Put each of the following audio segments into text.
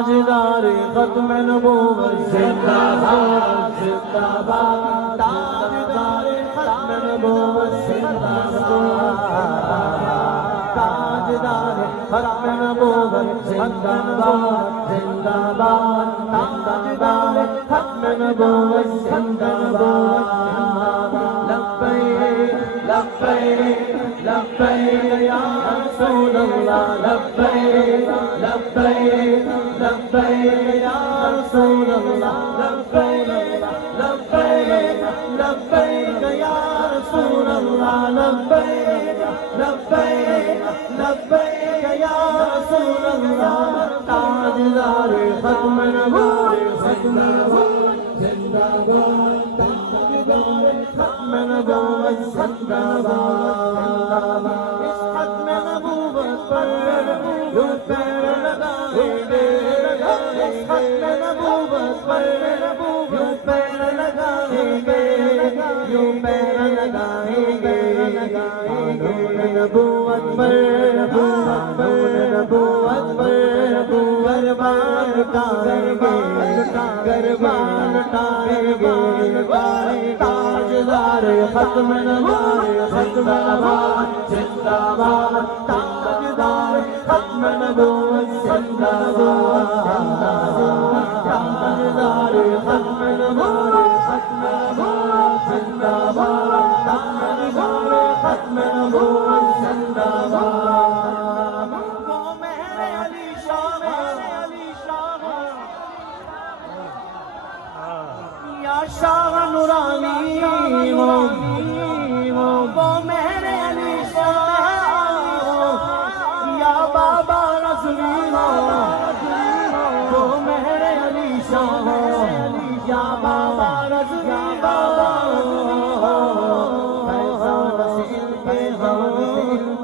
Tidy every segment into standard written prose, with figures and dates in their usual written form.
تاجدار ختم نبوت زندہ باد زندہ باد تاجدار ختم نبوت زندہ باد تاجدار ختم نبوت زندہ باد زندہ باد تاجدار ختم نبوت زندہ باد لبیک لبیک لبیک یا رسول اللہ لبیک لبیک لبیک یا رسول اللہ لبیک لبیک لبیک یا رسول اللہ لبیک لبیک لبیک یا رسول اللہ تاجدار ختم نبوت زندہ باد زندہ باد تاجدار ختم نبوت زندہ باد اس ختم نبوت پر یوں پیر لگائیں گے اس ختم نبوت پر یوں پیر لگائیں گے یوں پیر لگائیں گے قانون نبوت پر قانون نبوت پر گربان لٹائیں گے گربان لٹائیں گے تاجدار ختم نبوت زندہ باد زندہ باد تاجدار ختم نبوت زندہ باد تاجدار ختم نبوت زندہ باد تاجدار ختم نبوت زندہ باد وہ میرے علی شاہ یا شاہ نورانی وہ میرے علی شاہ یا بابا رضوی وہ میرے علی شاہ یا بابا رضوی فیضان سے ان کے غم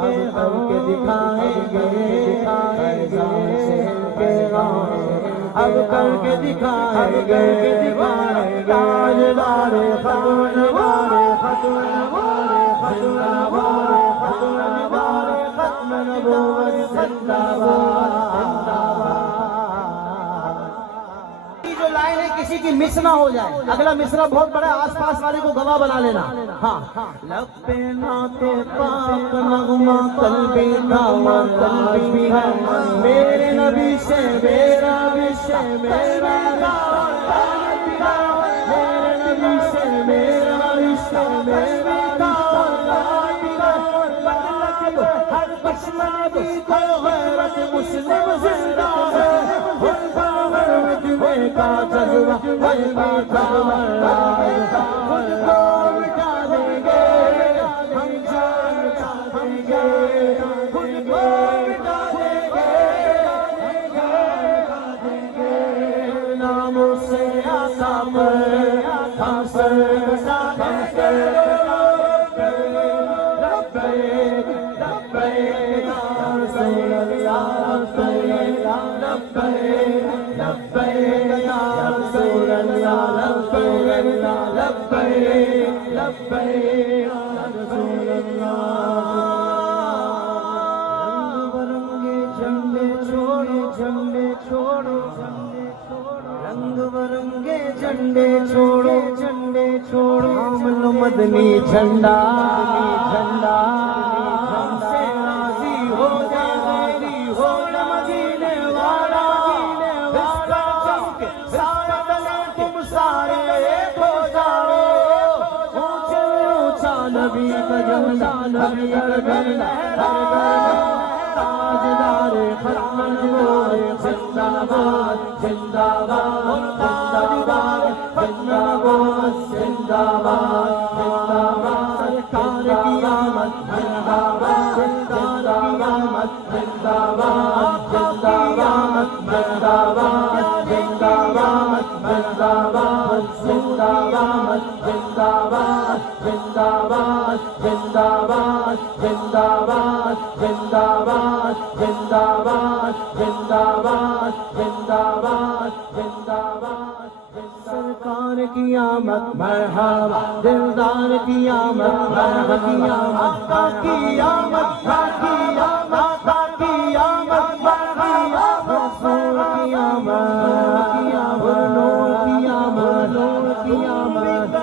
اب کر کے دکھائیں گے فیضان سے ان کے غم اب کر کے دکھائیں گے تاجدار ختم نبوت ختم نبوت زندہ باد جو لائنیں کسی کی مس نہ ہو جائے اگلا مصرع بہت بڑا آس پاس والے کو گواہ بنا لینا ہاں لب پہ نعت پاک نغمہ قلبی دعوت قلبی ہے میرے نبی سے میرا وشے میرا میرے نبی سے میرا وشے میرا ہر دشمن بھی کو غیرت مسلم زندہ ہے کا جذبہ خود کو مٹا دیں گے ہم جان دیں گے خود کو مٹا دیں گے ناموں سے آسا پر ہم سر لبیک لبیک یا رسول اللہ لبیک لبیک یا رسول اللہ لبیک لبیک یا رسول اللہ رنگ برنگے جھنڈے چھوڑو جھنڈے چھوڑو حامل مدنی جھنڈا جھنڈا ہم سے راضی ہو جا راضی ہو جا مدینے والا اس کا چمک سارا تلے تم سارے ایک ہو جاؤ اونچے اونچا نبی کا جھنڈا نبی کا جھنڈا تاجدار ختم نبوت زندہ باد زندہ باد تاجدار ختم نبوت زندہ باد زندہ باد سرکار کی آمد زندہ باد سرکار کی آمد زندہ باد زندہ باد زندہ باد زندہ باد زندہ باد زندہ باد زندہ باد زندہ باد زندہ باد زندہ باد زندہ باد زندہ باد زندہ باد زندہ باد زندہ باد سرکار کی آمد مرحبا دلدار کی آمد مرحبا کی آمد آقا کی آمد آقا کی آمد آقا کی آمد مرحبا رسول کی آمد نور کی آمد نور کی آمد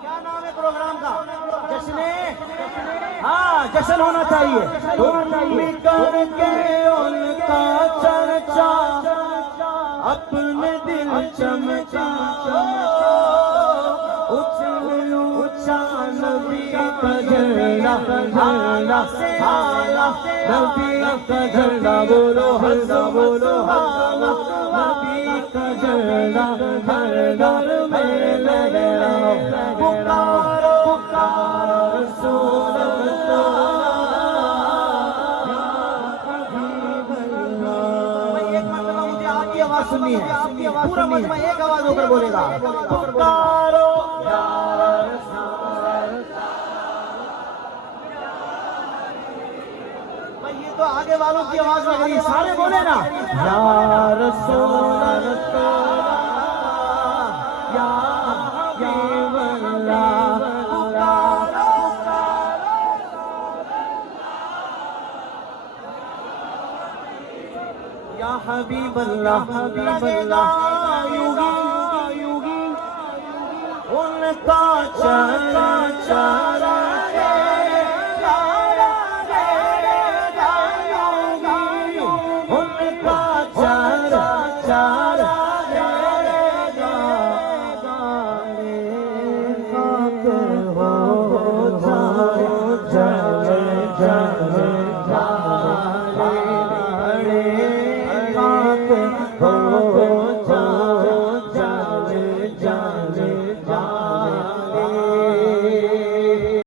کیا نام ہے پروگرام کا؟ جشن، ہاں جشن ہونا چاہیے کر کے ان کا چرچا اپنے دل چمچا اونچا نبی کا جھنڈا اعلیٰ سے اعلیٰ نبی کا جھنڈا بولو حضا بولو حضا نبی کا جھنڈا ہر گھر میں لہراؤ پکارو پکارو رسول اللہ ایک مرتبہ مجھے آپ کی آواز سننی ہے، پورا مجمع ایک آواز ہو کر بولے گا، پکارو یہ تو آگے والوں کی آواز لگ رہی ہے، سارے بولے نا، یا رسول اللہ یا حبیب اللہ یا حبیب اللہ حبیب اللہ یوگی ان کا چارہ